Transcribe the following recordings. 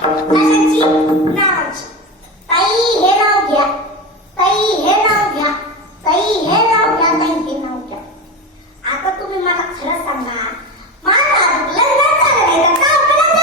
कशाची नावाची ताई हे नाव घ्या ताई हे नाव घ्या ताई हे नाव घ्या ताई हे नाव घ्या आता तुम्ही मला खरं सांगा मला लग्न झालं नाही तर का आपल्याला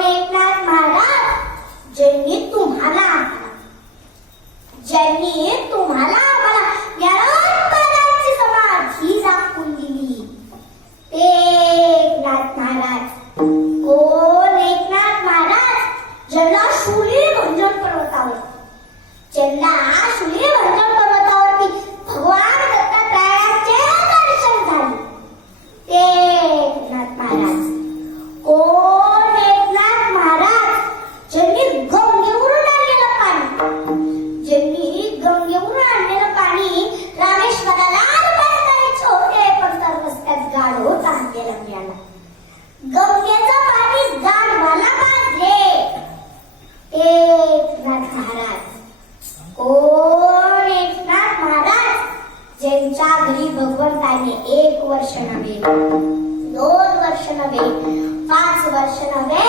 एकनाथ महाराज ज्यांनी तुम्हाला आम्हाला ज्यांनी तुम्हाला आम्हाला ज्ञानोत्पादनाची समाधी दाखवून दिली. ते एकनाथ महाराज. कोण एकनाथ महाराज? ज्यांना त्यांच्या घरी भगवंताने एक वर्ष नव्हे दोन वर्ष नव्हे पाच वर्ष नव्हे